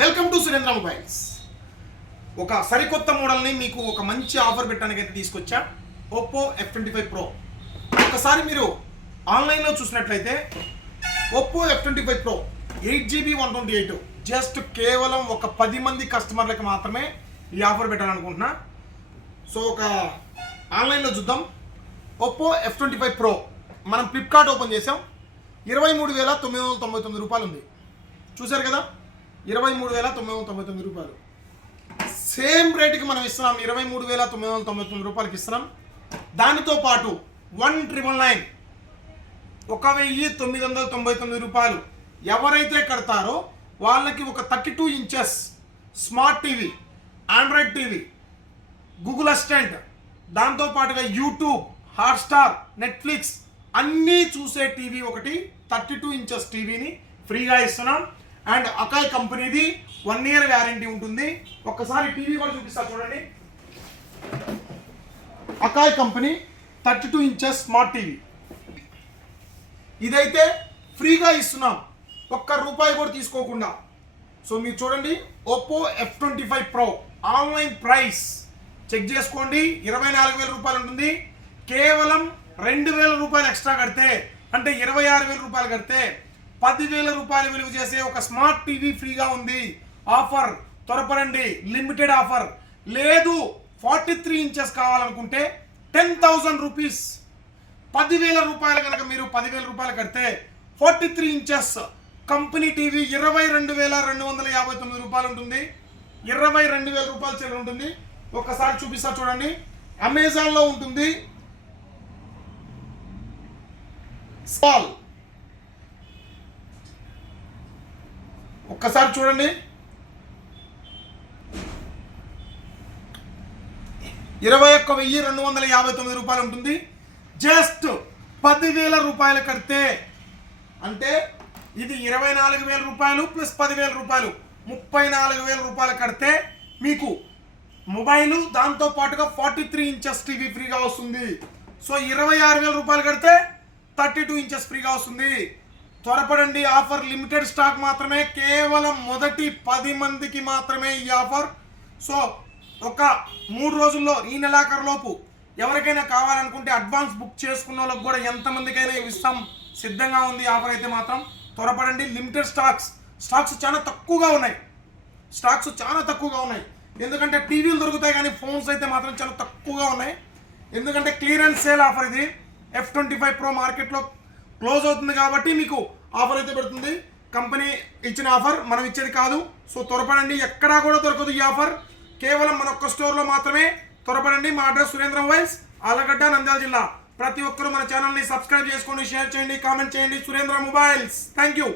Welcome to Surendra mobiles ఒక సరికొత్త మోడల్ని మీకు ఒక మంచి ఆఫర్ పెట్టడానికి అయితే తీసుకొచ్చా? Oppo F twenty five pro ఒకసారి మీరు ఆన్లైన్లో చూసినట్లయితే Oppo F twenty five pro eight GB one twenty eight just కేవలం ఒక పది మంది కస్టమర్లకు మాత్రమే ఈ ఆఫర్ పెట్టాలనుకుంటున్నా. సో ఒక ఆన్లైన్లో చూద్దాం. Oppo F twenty five pro మనం ఫ్లిప్కార్ట్ ఓపెన్ చేసాం ఇరవై మూడు వేల తొమ్మిది వందల తొంభై తొమ్మిది రూపాయలు ఉంది. చూశారు కదా? ఇరవై మూడు వేల తొమ్మిది వందల తొంభై తొమ్మిది రూపాయలు. సేమ్ రేటుకి మనం ఇస్తున్నాం ఇరవై మూడు వేల తొమ్మిది వందల తొంభై తొమ్మిది రూపాయలకి ఇస్తున్నాం. దానితో పాటు వన్ ట్రిపుల్ నైన్ ఒక వెయ్యి తొమ్మిది వందల తొంభై తొమ్మిది రూపాయలు ఎవరైతే కడతారో వాళ్ళకి ఒక thirty two inches smart TV android TV Google assistant దాంతోపాటుగా యూట్యూబ్ హాట్స్టార్ నెట్ఫ్లిక్స్ అన్నీ చూసే టీవీ ఒకటి థర్టీ టూ ఇంచెస్ టీవీని ఫ్రీగా ఇస్తున్నాం. అండ్ అకాయ్ కంపెనీది వన్ ఇయర్ వ్యారంటీ ఉంటుంది. ఒక్కసారి టీవీ కూడా చూపిస్తా చూడండి. Akai company thirty two inches smart TV. ఇదైతే ఫ్రీగా ఇస్తున్నాం. ఒక్క రూపాయి కూడా తీసుకోకుండా. సో మీరు చూడండి Oppo F twenty five pro online price. Check చేసుకోండి ఇరవై నాలుగు వేల రూపాయలు ఉంటుంది. కేవలం రెండు వేల రూపాయలు ఎక్స్ట్రా కడితే అంటే ఇరవై ఆరు వేల రూపాయలు కడితే పదివేల రూపాయలు విలువ చేసే ఒక స్మార్ట్ టీవీ ఫ్రీగా ఉంది. ఆఫర్ త్వరపడండి. Limited offer. లేదు ఫార్టీ త్రీ ఇంచెస్ కావాలనుకుంటే టెన్ థౌజండ్ రూపీస్. పదివేల రూపాయలు కనుక మీరు పదివేల రూపాయలు కడితే forty three inches. Company TV ఇరవై రెండు వేల రెండు వందల యాభై తొమ్మిది రూపాయలు ఉంటుంది. ఇరవై రెండు వేల రూపాయలు చిల్లర ఉంటుంది. ఒక్కసారి చూపిస్తా చూడండి. అమెజాన్లో ఉంటుంది. స్మాల్ ఒక్కసారి చూడండి. ఇరవై ఒక్క వెయ్యి రెండు వందల యాభై తొమ్మిది రూపాయలు ఉంటుంది. జస్ట్ పదివేల రూపాయలు కడితే అంటే ఇది ఇరవై నాలుగు వేల రూపాయలు ప్లస్ పదివేల రూపాయలు. ముప్పై నాలుగు వేల రూపాయలు కడితే మీకు మొబైల్ దాంతో పాటుగా ఫార్టీ త్రీ ఇంచెస్ టీవీ ఫ్రీగా వస్తుంది. సో ఇరవై ఆరు వేల రూపాయలు కడితే థర్టీ టూ ఇంచెస్ ఫ్రీగా వస్తుంది. త్వరపడండి. ఆఫర్ లిమిటెడ్ స్టాక్ మాత్రమే. కేవలం మొదటి పది మందికి మాత్రమే ఈ ఆఫర్. సో ఒక మూడు రోజుల్లో ఈ నెలాఖరులోపు ఎవరికైనా కావాలనుకుంటే అడ్వాన్స్ బుక్ చేసుకున్న వాళ్ళకి కూడా ఎంతమందికైనా ఇస్తాం. సిద్ధంగా ఉంది ఆఫర్ అయితే మాత్రం. త్వరపడండి. Limited stocks. స్టాక్స్ చాలా తక్కువగా ఉన్నాయి. స్టాక్స్ చాలా తక్కువగా ఉన్నాయి. ఎందుకంటే టీవీలు దొరుకుతాయి కానీ ఫోన్స్ అయితే మాత్రం చాలా తక్కువగా ఉన్నాయి. ఎందుకంటే క్లియరెన్స్ సేల్ ఆఫర్ ఇది. ఎఫ్ ట్వంటీ ఫైవ్ ప్రో మార్కెట్లో క్లోజ్ అవుతుంది కాబట్టి మీకు ఆఫర్ అయితే పెడుతుంది. కంపెనీ ఇచ్చిన ఆఫర్ మనం ఇచ్చేది కాదు. సో త్వరపడండి ఎక్కడా కూడా దొరకదు ఈ ఆఫర్. కేవలం మన ఒక్క స్టోర్లో మాత్రమే త్వరపడండి. మా అడ్రస్ సురేంద్ర వైస్ ఆలగడ్డ నంద్యాల జిల్లా. ప్రతి ఒక్కరూ మన ఛానల్ని సబ్స్క్రైబ్ చేసుకోండి షేర్ చేయండి కామెంట్ చేయండి. సురేంద్ర మొబైల్స్. Thank you.